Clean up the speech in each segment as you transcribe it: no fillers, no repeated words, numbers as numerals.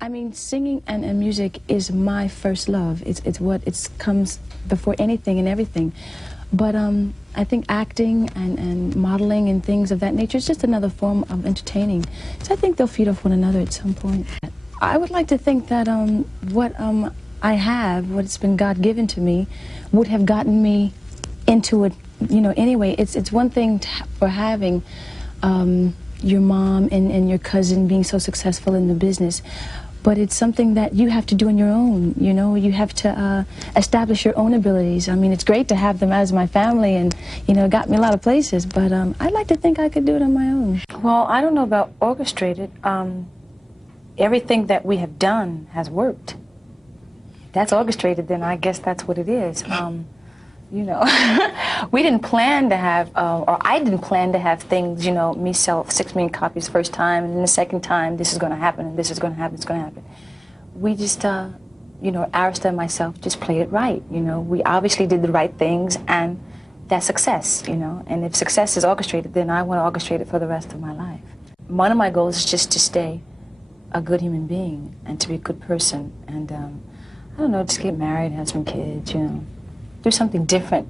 I mean, singing and music is my first love. It's what comes before anything and everything. But I think acting and modeling and things of that nature is just another form of entertaining. So I think they'll feed off one another at some point. I would like to think that what I have, what's been God-given to me, would have gotten me into it, you know, anyway. It's one thing for having your mom and your cousin being so successful in the business, but it's something that you have to do on your own, you know. You have to establish your own abilities. I mean, it's great to have them as my family and, you know, it got me a lot of places, but I'd like to think I could do it on my own. Well, I don't know about orchestrated. Everything that we have done has worked. If that's orchestrated, then I guess that's what it is. You know, we didn't plan to have, or I didn't plan to have things, you know, me sell 6 million copies first time, and then the second time, this is going to happen, and this is going to happen, it's going to happen. We just, you know, Arista and myself just played it right, you know. We obviously did the right things, and that's success, you know. And if success is orchestrated, then I want to orchestrate it for the rest of my life. One of my goals is just to stay a good human being and to be a good person, and I don't know, just get married, have some kids, you know. Do something different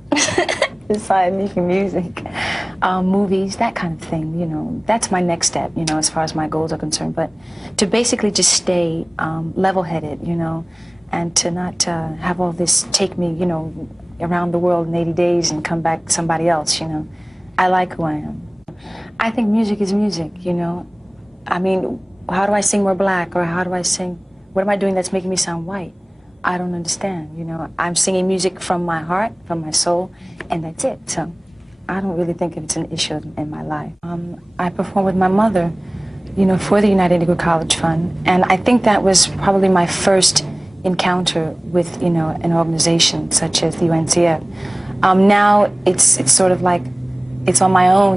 besides making music, movies, that kind of thing, you know. That's my next step, you know, as far as my goals are concerned. But to basically just stay level-headed, you know, and to not have all this take me, you know, around the world in 80 days and come back somebody else, you know. I like who I am. I think music is music, you know. I mean, how do I sing more black, or how do I sing, what am I doing that's making me sound white? I don't understand, you know. I'm singing music from my heart, from my soul, and that's it. So I don't really think it's an issue in my life. I performed with my mother, you know, for the United Negro College Fund, and I think that was probably my first encounter with, you know, an organization such as the UNCF. Now it's sort of like it's on my own.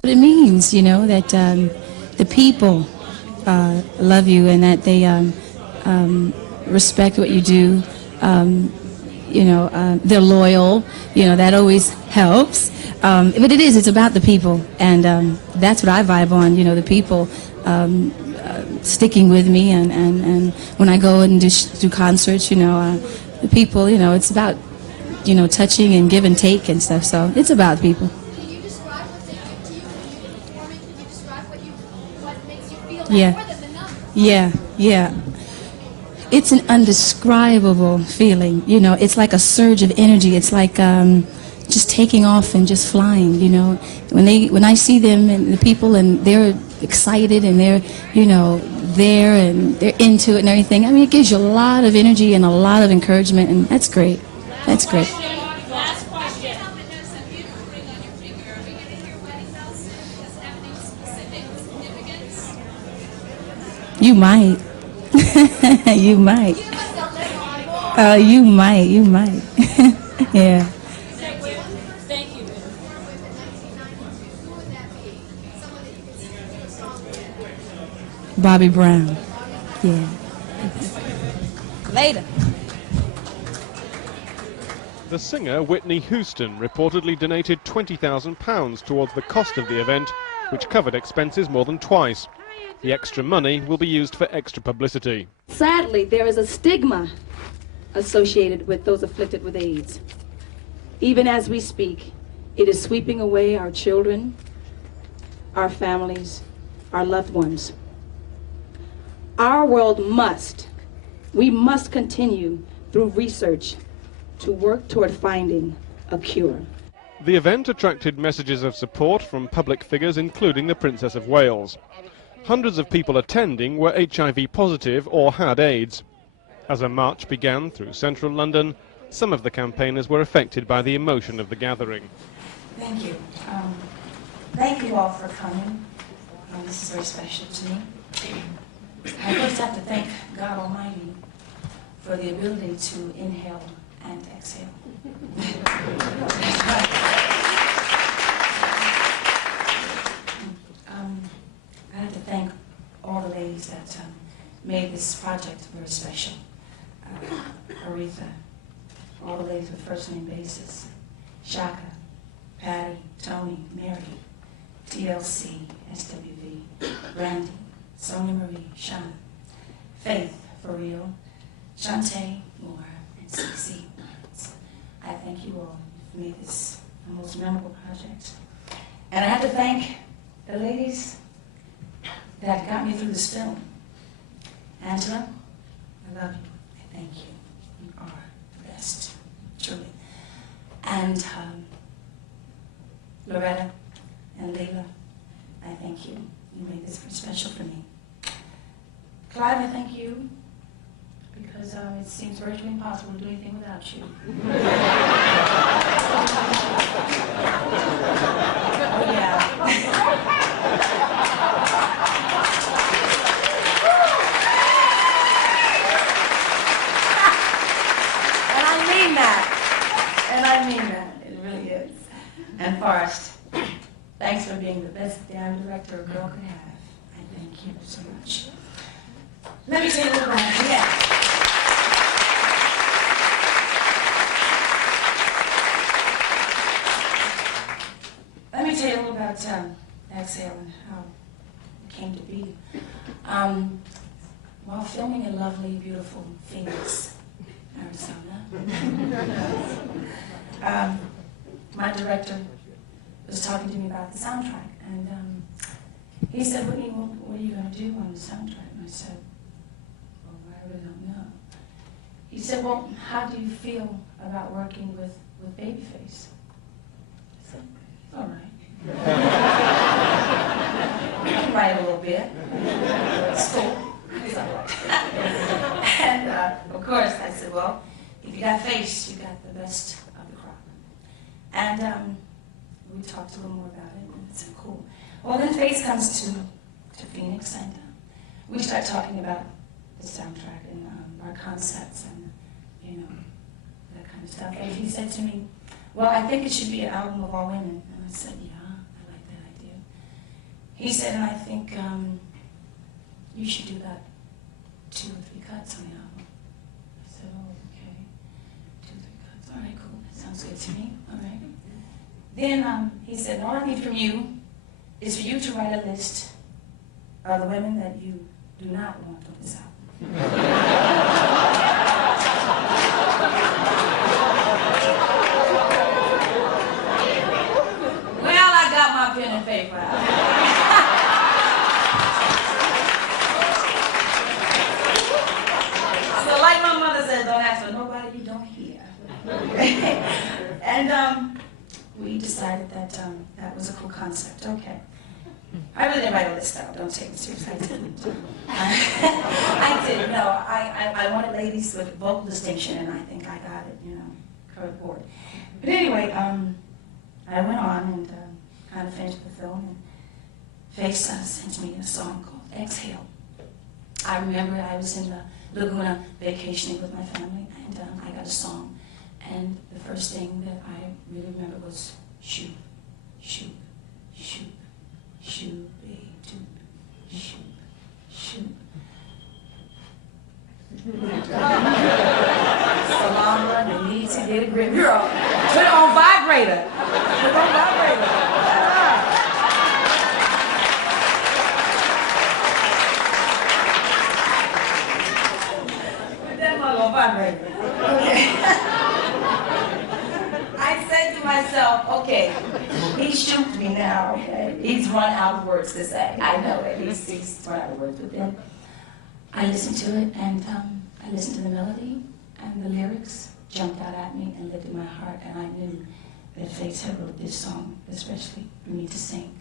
It's an undescribable feeling, you know. It's like a surge of energy. It's like just taking off and just flying, you know. When I see them, the people, and they're excited and they're, you know, there and they're into it and everything, I mean, it gives you a lot of energy and a lot of encouragement, and that's great. That's great. You might. You might. You might. Yeah. Bobby Brown. Yeah. The singer Whitney Houston reportedly donated £20,000 towards the cost of the event, which covered expenses more than twice. The extra money will be used for extra publicity. Sadly, there is a stigma associated with those afflicted with AIDS. Even as we speak, it is sweeping away our children, our families, our loved ones. Our world we must continue through research to work toward finding a cure. The event attracted messages of support from public figures, including the Princess of Wales. Hundreds of people attending were HIV positive or had AIDS. As a march began through central London, some of the campaigners were affected by the emotion of the gathering. Thank you. Thank you all for coming. This is very special to me. I first have to thank God Almighty for the ability to inhale and exhale. I have to thank all the ladies that made this project very special. Aretha, all the ladies with first name basis, Shaka, Patty, Tony, Mary, TLC, SWV, Randy, Sonia Marie, Shauna, Faith For Real, Chante Moore, and CC Lawrence. I thank you all for made this a most memorable project. And I have to thank the ladies that got me through this film. Angela, I love you. I thank you. You are the best, truly. And Loretta and Leila, I thank you. You made this very special for me. Clive, I thank you, because it seems virtually impossible to do anything without you. And I mean that. It really is. And Forrest, thanks for being the best damn director a girl could have. I thank you so much. Let me tell you a little about it. Yeah. Let me tell you a little about Exhale and how it came to be. While filming in lovely, beautiful Phoenix, Arizona, my director was talking to me about the soundtrack, and he said, "Whitney, what are you going to do on the soundtrack?" And I said, "Well, I really don't know." He said, "Well, how do you feel about working with Babyface?" I said, "It's all right. I can write a little bit. It's cool. It's all right." And of course, I said, "Well, if you got Face, you got the best of the crop." And we talked a little more about it, and it's cool. Well, then Face comes to Phoenix, and we start talking about the soundtrack and our concepts and, you know, that kind of stuff. And he said to me, "Well, I think it should be an album of all women." And I said, "Yeah, I like that idea." He said, "And I think you should do about 2 or 3 cuts on the album." I said, "Oh, okay, 2 or 3 cuts. All right, cool. That sounds good to me. All right." Then he said, "And all I need from you is for you to write a list of the women that you do not want on this album." Well, I got my pen and paper out. So like my mother said, don't ask for nobody you don't hear. And we decided that that was a cool concept. Okay. I really didn't write a list though. Don't take me seriously. I didn't. I did. No, I wanted ladies with vocal distinction, and I think I got it. You know, covered board. But anyway, I went on and kind of finished the film, and Face sent me a song called Exhale. I remember I was in the Laguna vacationing with my family, and I got a song, and the first thing that I really remember was shoot, shoot, shoot. Shoot, baby, shoot, shoot. Salama, you need to get a grip. Girl, turn on vibrator. Put that mother on vibrator. Okay. I said to myself, okay, he shoots me now, okay? He's run out of words to say. I know it. He's run out of words. But then I listened to it, and I listened to the melody, and the lyrics jumped out at me and lifted my heart, and I knew that Face had wrote this song especially for me to sing.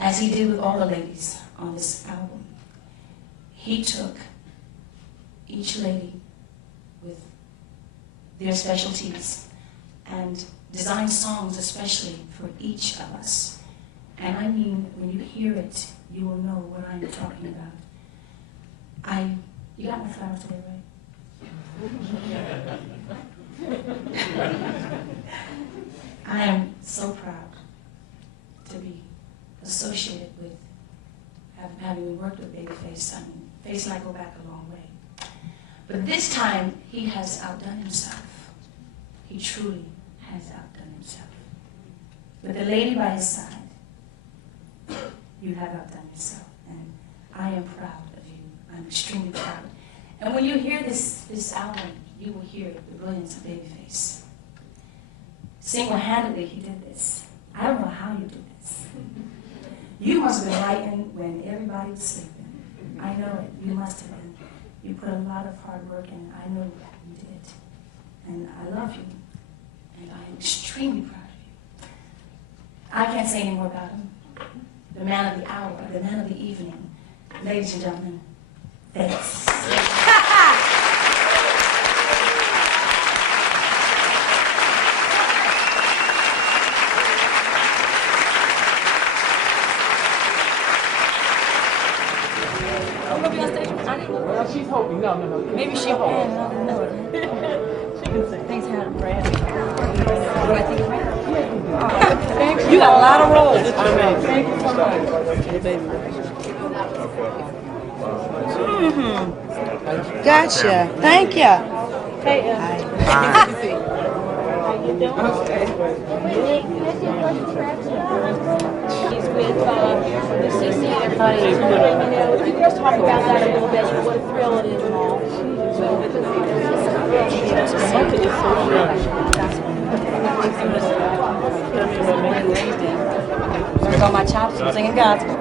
As he did with all the ladies on this album, he took each lady with their specialties and designed songs especially for each of us. And I mean, when you hear it, you will know what I am talking about. You got my flowers today, right? I am so proud to be associated with, having worked with Babyface. Face and I go back a long way. But this time, he has outdone himself. He truly has outdone himself. With the lady by his side, you have outdone yourself. And I am proud of you. I'm extremely proud. And when you hear this album, you will hear the brilliance of Babyface. Single-handedly, he did this. I don't know how you did this. You must have been writing when everybody was sleeping. I know it. You must have been. You put a lot of hard work in. I know that you did. And I love you. And I am extremely proud of you. I can't say any more about him. The man of the hour, the man of the evening. Ladies and gentlemen, thanks. Maybe she can. She can sing. Thanks, Hannah. What I think of me? You got a lot of roles. Thank you so much. Gotcha. Thank you. Hey, Hi. how you doing? He's with the CC and everybody. You can just talk about that a little bit, what a thrill it is and all. Learned all my chops from singing gospel.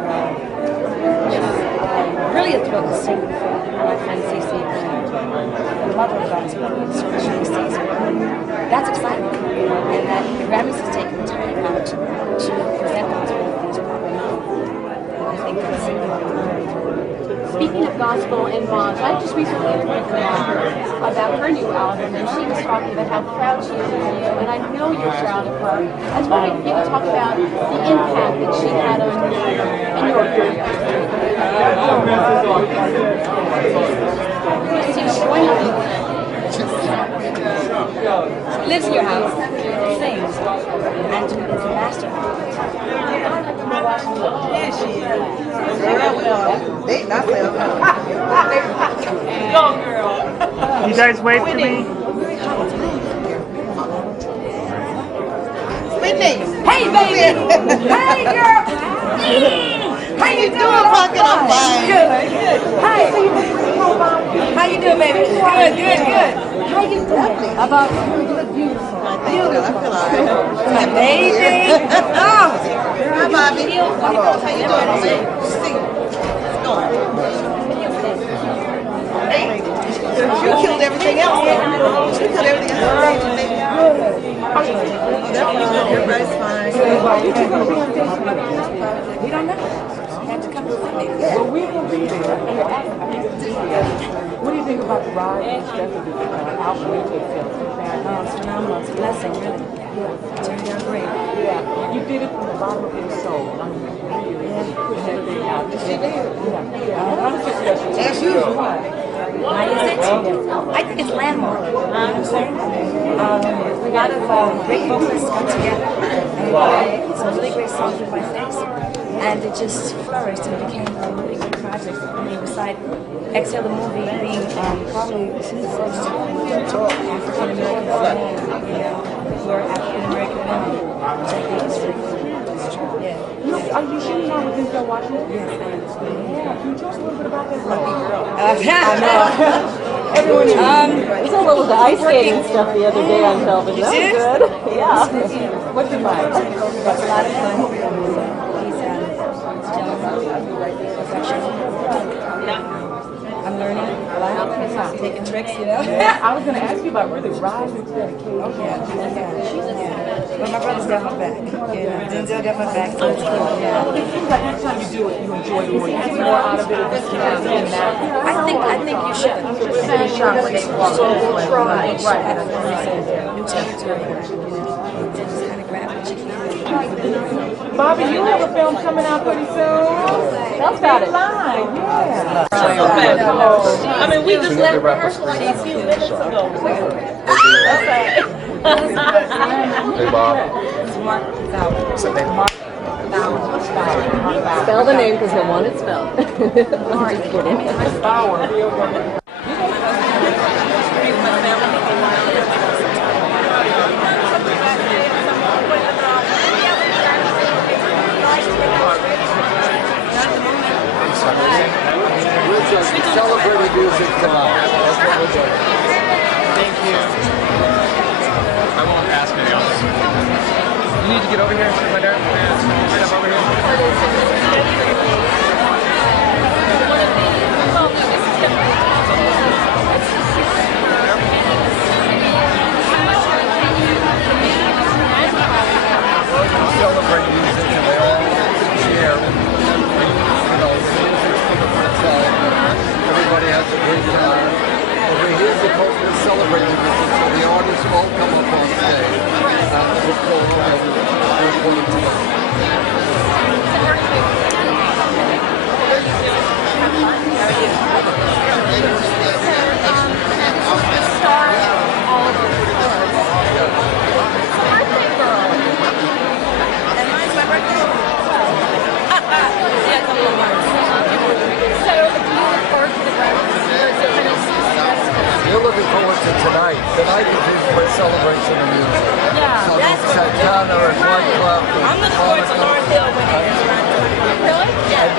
Really a thrill to sing for my friend CC, the mother of gospel, sort of she sees it. That's exciting. And that the Grammys has taken the time out to present those things properly. I think that's Speaking of gospel and moms, I just recently interviewed her about her new album, and she was talking about how proud she is of you, and I know you're proud of her. I was wondering if you could talk about the impact that she had on you and your career. lives in your house, sings, and is a master. There she is. Girl, they not Go, girl. You guys wait for me? Whitney. Hey, baby. Hey, girl. How you doing? I'm fine. Good, good. Hi. How you doing, baby? Good, good, good. How you doing? About you look beautiful. Beautiful. Amazing. Oh. Hi, Bobby. How you doing? Hey, you killed everything else. She killed everything else. Everybody's fine. We don't know. You have to come to see me. Well, we will be there. What do you think about the ride and strength of the album? Oh, it's phenomenal. It's a blessing, really. Yeah. It turned out great. Yeah. You did it from the bottom of your soul. As usual. Why is it? I think it's landmark. You know what I'm saying? A lot of great vocalists come together and some really great songs with my face. And it just flourished and became a really good project. I mean, beside Exhale the movie being probably the first African American film, you know, for African American women, which I think is really good. Yeah. Are you shooting on with Denzel Washington? Yes, I am. Yeah. Can you tell us a little bit about this? I know. Everyone We saw a little of the ice skating stuff the other day on television. That was good. Yeah. What's it like? That's a lot of fun. I'm learning a lot. I'm taking tricks, you know. I was going to ask you about really rising to that occasion. Yeah. But my brother's got my back. Yeah. Denzel got my back. So yeah. It seems like every time you do it, you enjoy it more. You get more out of it than that. I think you should. Finish up when they walk. So try. Right. New territory. Just kind of grab what you can. Bobby, you have a film coming out pretty soon. Tell us about it. Yeah. I mean, we just left rehearsal like a few minutes ago. Okay. Hey, Bob. Spell the name because he'll want it spelled. I'm sorry. Celebrate the music for us. Thank you. I won't ask anything else. You need to get over here, my dad. Right up over here. Celebrate music and they're all share. Everybody has a great time. And when here's the folks that celebrate the artists all come up on stage. And we'll go ahead and one to one. You're looking forward to tonight. Tonight is the celebration of music. Yeah. So the Satana or White Club. I'm looking forward to Lauren Hill when it is around. Really? Yeah.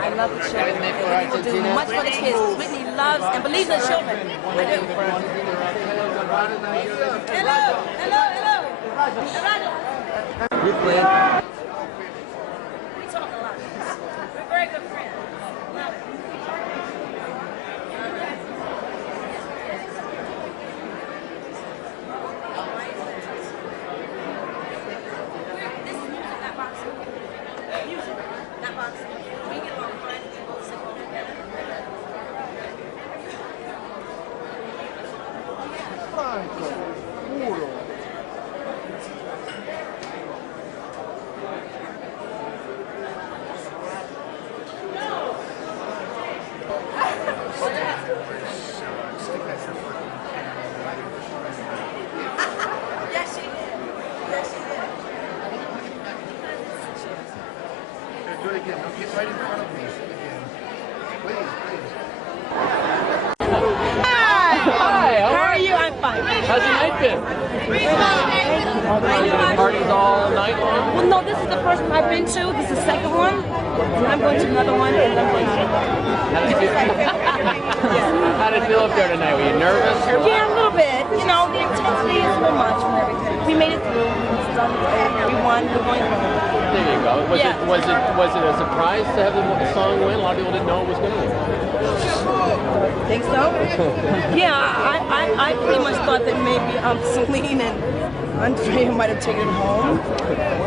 I love the children. People do much for the kids. Whitney loves and believes in children. I do. Hello, hello, hello. We talk a lot. We're very good friends. Love it. Do it again. Don't get right in front of me again. Please, please. Hi, how are you? I'm fine. How's the night been? Parties all night long? Well, no, this is the first one I've been to. This is the second one. And I'm going to another one, and I'm going to How did it feel up there tonight? Were you nervous? Yeah, a little bit. You know, the intensity is a little much and everything. We made it through. It's done. We won. We're going home. There you go. Was it a surprise to have the song win? A lot of people didn't know it was going to win. Think so? Yeah, I pretty much thought that maybe Celine and Andre might have taken it home,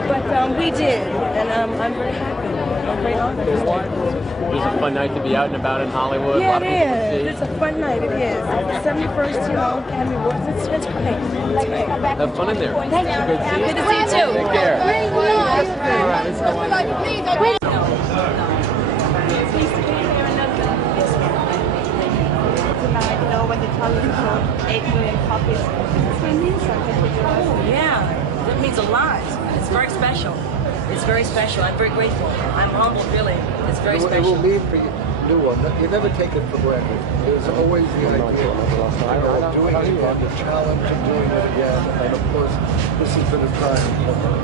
but we did, and I'm very happy. I'm very honored. It was a fun night to be out and about in Hollywood. Yeah, it is. It's a fun night. It is. The 71st, Academy Awards. It's great. It's great. Have fun in there. Thank you. Good to see you. Good to see you too. Take care. No. You used to be here in London? Yes, ma'am. I am. Thank you. Yeah, live. It's very special. It's very special. I'm very grateful. I'm humbled, really. It's very It special. will lead me new one. You never take it for granted. There's always the idea, you know, of doing it again, the challenge of doing it again, and of course, this has been a triumph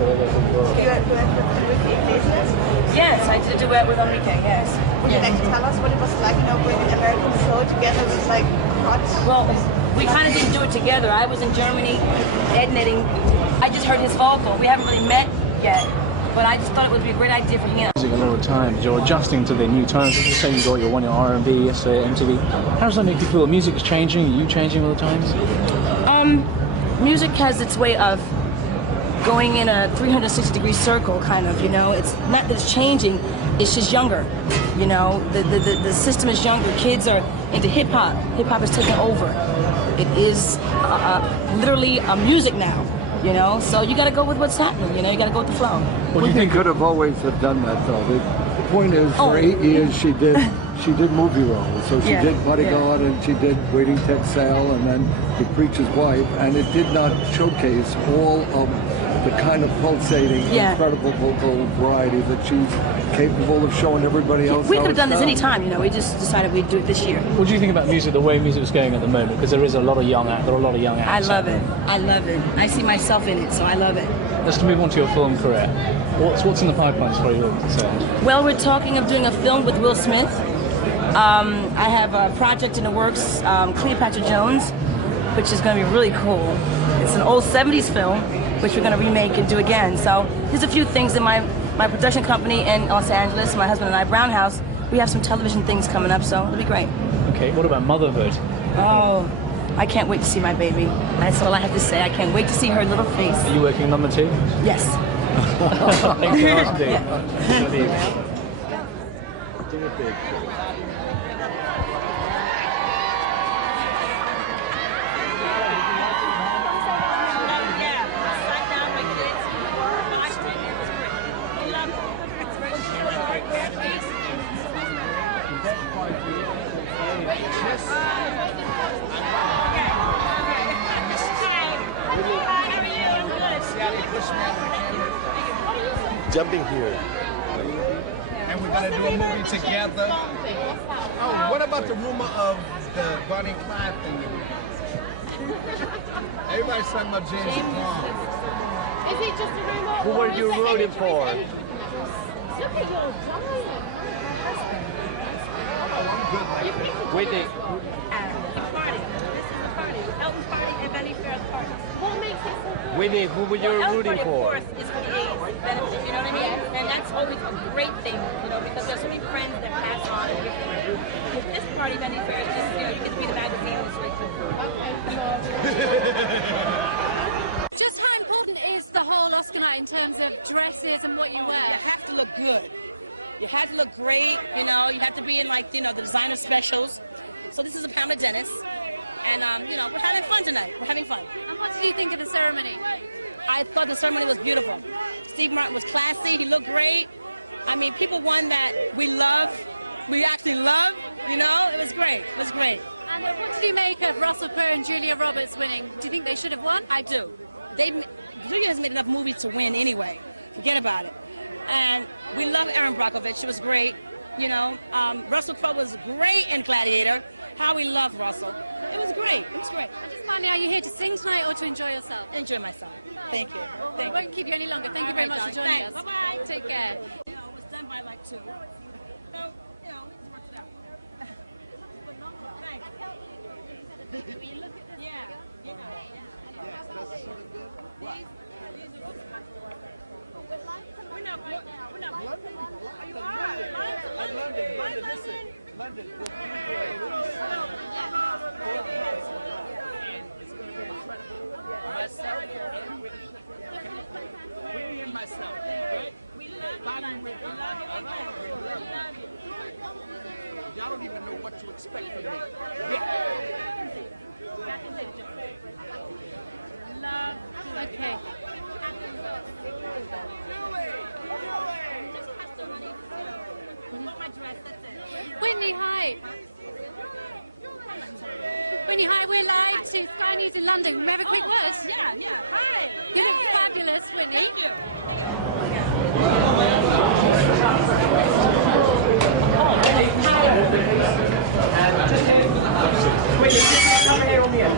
all over the world. You duet with Enrique Iglesias? Yes, I did a duet with Enrique, yes. Would you like to tell us what it was like, you know, bringing American soul together with like a hot... Well, we kind of didn't do it together. I was in Germany, editing. I just heard his vocal. We haven't really met yet, but I just thought it would be a great idea for him. Music a lot of times, you're adjusting to the new times. As you say, you got your one in R&B yesterday at MTV. How does that make you feel? The music is changing. Are you changing all the time? Music has its way of going in a 360-degree circle, kind of, you know. It's not that it's changing, it's just younger, you know. The system is younger. Kids are into hip-hop. Hip-hop is taking over. It is literally a music now, you know. So you got to go with what's happening, you know. You got to go with the flow. What do you think? Could have always have done that, though. The point is, for 8 years, she did movie roles. So she did Bodyguard, and she did Waiting to Exhale, and then The Preacher's Wife, and it did not showcase all of the kind of pulsating, incredible vocal variety that she's capable of showing everybody else. We could have done this any time, you know. We just decided we'd do it this year. What do you think about music, the way music is going at the moment? Because there are a lot of young acts. I love it. I love it. I see myself in it, so I love it. Let's move on to your film career. What's in the pipeline for you concerned? Well, we're talking of doing a film with Will Smith. I have a project in the works, Cleopatra Jones, which is going to be really cool. It's an old 70s film, which we're going to remake and do again. So there's a few things in my production company in Los Angeles, my husband and I, Brown House. We have some television things coming up, so it'll be great. Okay, what about motherhood? Oh, I can't wait to see my baby. That's all I have to say. I can't wait to see her little face. Are you working on number 2? Yes. Thanks very much indeed. Good evening. Come say hello. Yeah, I sat down with my kids, watched it. It was great. Good to come stay here. Hi. Hi, how are you? I'm good. Jumping pool. And we're going to do a movie together. Oh, what about the rumor of the Bonnie and Clyde thing that we're doing? Everybody's talking about James Bond. Is it just a rumor, or is there any truth in that rumor? Look at your diamond, my God. Oh, I'm good like you that. You picked a generous one. Party. This is the party. Elton's party and Vanity Fair's parties. What makes it so good? Well, Elton's party, of course, is for the AIDS benefit. You know what I mean? Yes. And that's always a great thing, you know, because there's so many friends that pass on and everything. With this party, Vanity Fair is just, you know, you get to be in a magazine and it's really cool. Okay, marvelous. Just how important is the whole Oscar night in terms of dresses and what you wear? You have to look good. You have to look great, you know, you have to be in, like, you know, the designer specials. So this is a Pamela Dennis, and, you know, we're having fun tonight. We're having fun. And what did you think of the ceremony? I thought the ceremony was beautiful. Steve Martin was classy. He looked great. I mean, people won that we actually love, you know. It was great. It was great. And what did you make of Russell Crowe and Julia Roberts winning? Do you think they should have won? I do. Julia has made enough movies to win anyway. Forget about it. And we love Erin Brockovich. She was great. You know, Russell Crowe was great in Gladiator. How we love Russell. It was great. It was great. And just finally, are you here to sing tonight or to enjoy yourself? Enjoy myself. Thank you. I won't keep you any longer. Thank you very much for joining us. Bye-bye. Take care. You know, it was done by like 2. So, you know, we just worked it out. Thanks. Will you look at this? Yeah. We're not Oh, you are? London. It's going to be incredible. Myself and Whitney and myself. Right? We love you. We love you. Y'all don't even know what to expect from me. Love. Okay. Whitney, hi. Whitney, hi, we're live to Sky News in London. Remember quick words? Yeah, yeah. Hi. You look fabulous, Whitney. Thank you. Thank you. Wait, come here over here.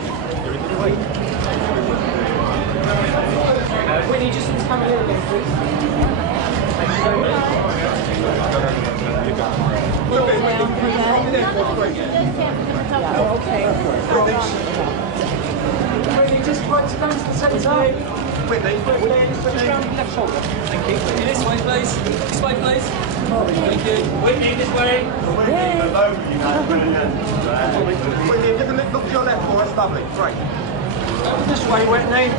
Wait, just come here again, please. Whitney, just right stand to the centre. Whitney, this way, please. This way, please. Whitney, this way. Whitney, both of you guys, Whitney, if you can look to your left or right, lovely, great. Over this way, Whitney.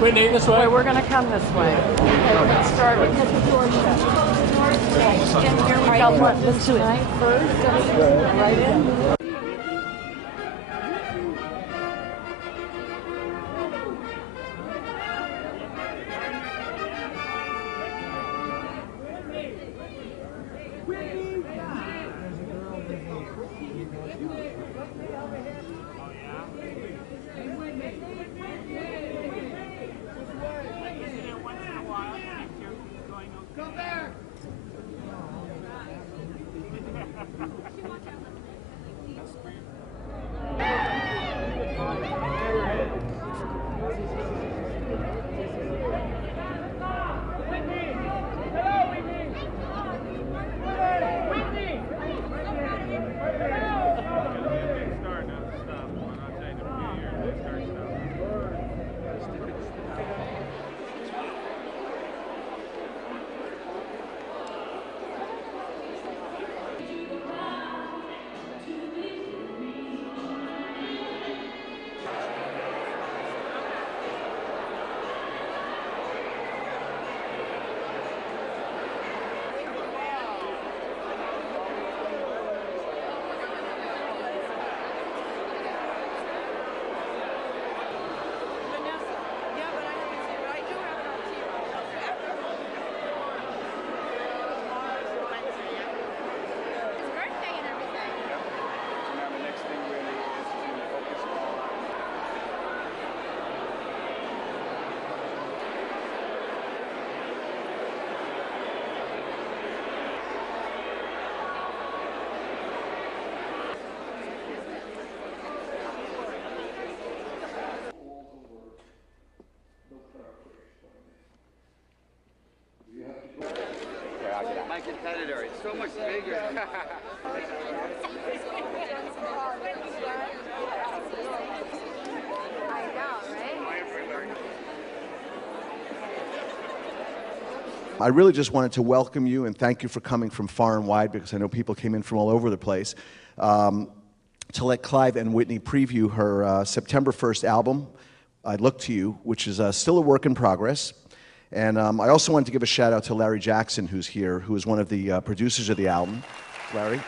Whitney, this way. We're going to come this way. Okay, we're going to start with okay, here we go. Let's do it first. Right in. Come there! My competitor, it's so much bigger. I really just wanted to welcome you and thank you for coming from far and wide, because I know people came in from all over the place, to let Clive and Whitney preview her September 1st album, I Look to You, which is still a work in progress. And I also wanted to give a shout out to Larry Jackson, who's here, who is one of the producers of the album. Larry?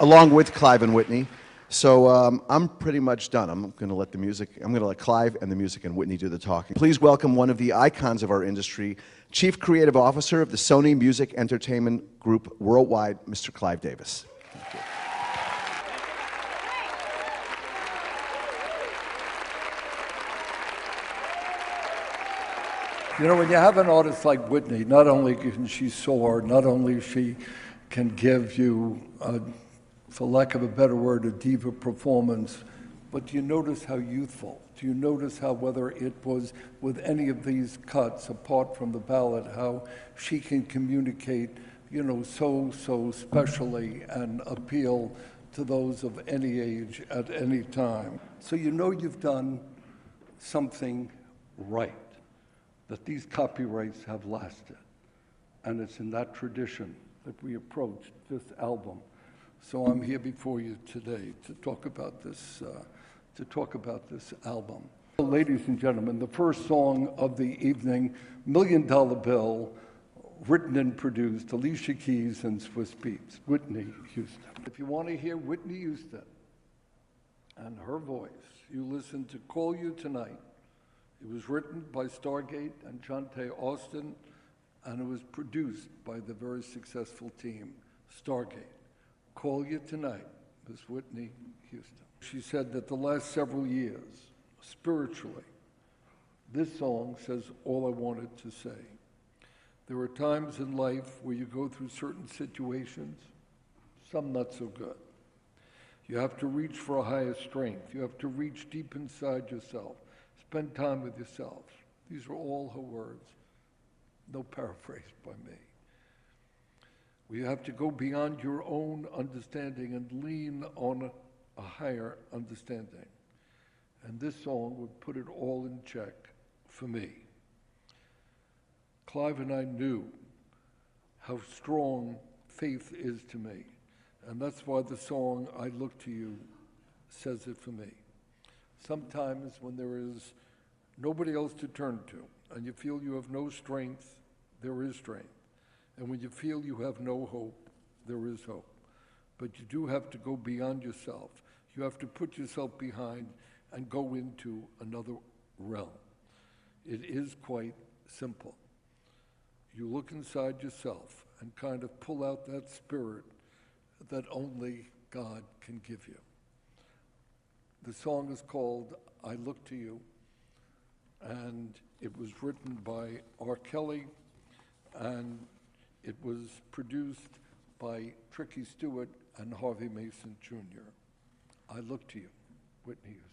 Along with Clive and Whitney. So I'm pretty much done. I'm going to let Clive and the music and Whitney do the talking. Please welcome one of the icons of our industry, Chief Creative Officer of the Sony Music Entertainment Group Worldwide, Mr. Clive Davis. Thank you. You know, when you have an artist like Whitney, not only can she soar, not only she can give you, for lack of a better word, a diva performance, but do you notice how youthful? Do you notice how, whether it was with any of these cuts, apart from the ballad, how she can communicate, you know, so specially and appeal to those of any age at any time. So you know you've done something right, that these copyrights have lasted. And it's in that tradition that we approached this album. So I'm here before you today to talk about this, album. Ladies and gentlemen, the first song of the evening, $1 Million Bill, written and produced, Alicia Keys and Swiss Beats, Whitney Houston. If you want to hear Whitney Houston and her voice, you listen to Call You Tonight. It was written by Stargate and Jonte Austin, and it was produced by the very successful team, Stargate. Call You Tonight, Miss Whitney Houston. She said that the last several years, spiritually, this song says all I wanted to say. There are times in life where you go through certain situations, some not so good. You have to reach for a higher strength. You have to reach deep inside yourself. Spend time with yourself. These are all her words. No paraphrase by me. We have to go beyond your own understanding and lean on a higher understanding. And this song would put it all in check for me. Clive and I knew how strong faith is to me. And that's why the song, I Look to You, says it for me. Sometimes when there is nobody else to turn to, and you feel you have no strength, there is strength. And when you feel you have no hope, there is hope. But you do have to go beyond yourself. You have to put yourself behind and go into another realm. It is quite simple. You look inside yourself and kind of pull out that spirit that only God can give you. The song is called I Look to You, and it was written by R. Kelly, and it was produced by Tricky Stewart and Harvey Mason Jr. I Look to You, Whitney Houston.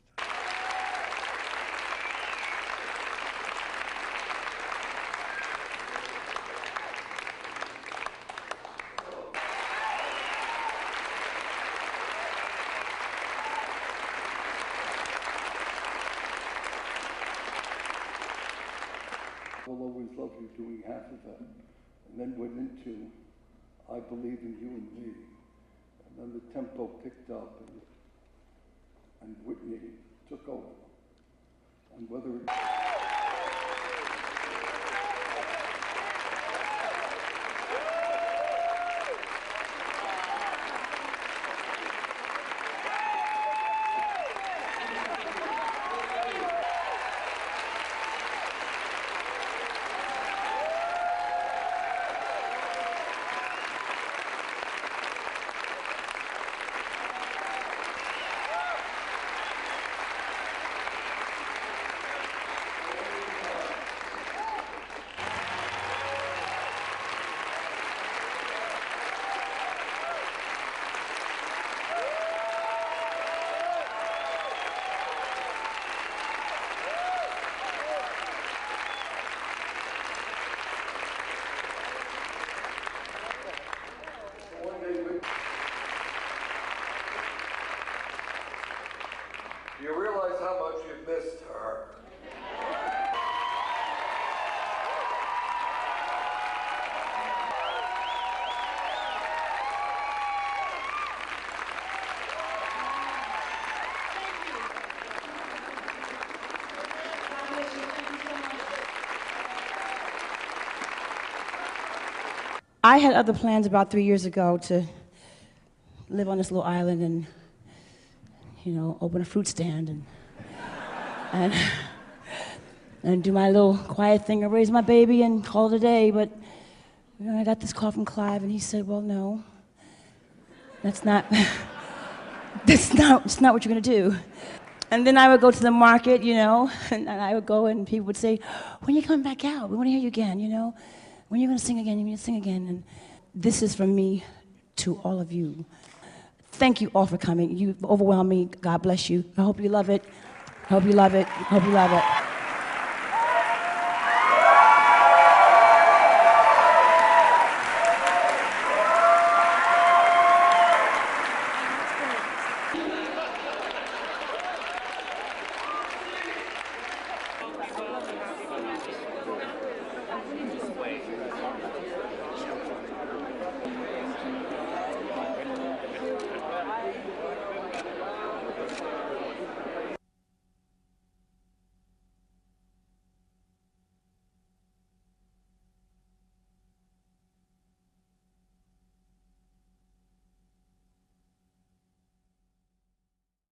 I'll always love you, doing half of that. And then went into I Believe in You and Me. And then the tempo picked up and Whitney took over. And whether it... You realize how much you've missed her. I had other plans about 3 years ago to live on this little island and, you know, open a fruit stand and do my little quiet thing and raise my baby and call it a day. But you know, I got this call from Clive, and he said, "Well, no, that's not what you're gonna do." And then I would go to the market, you know, and I would go, and people would say, "When are you coming back out? We want to hear you again, you know. When are you gonna sing again? You need to sing again." And this is from me to all of you. Thank you all for coming. You've overwhelmed me. God bless you. I hope you love it. I hope you love it. I hope you love it.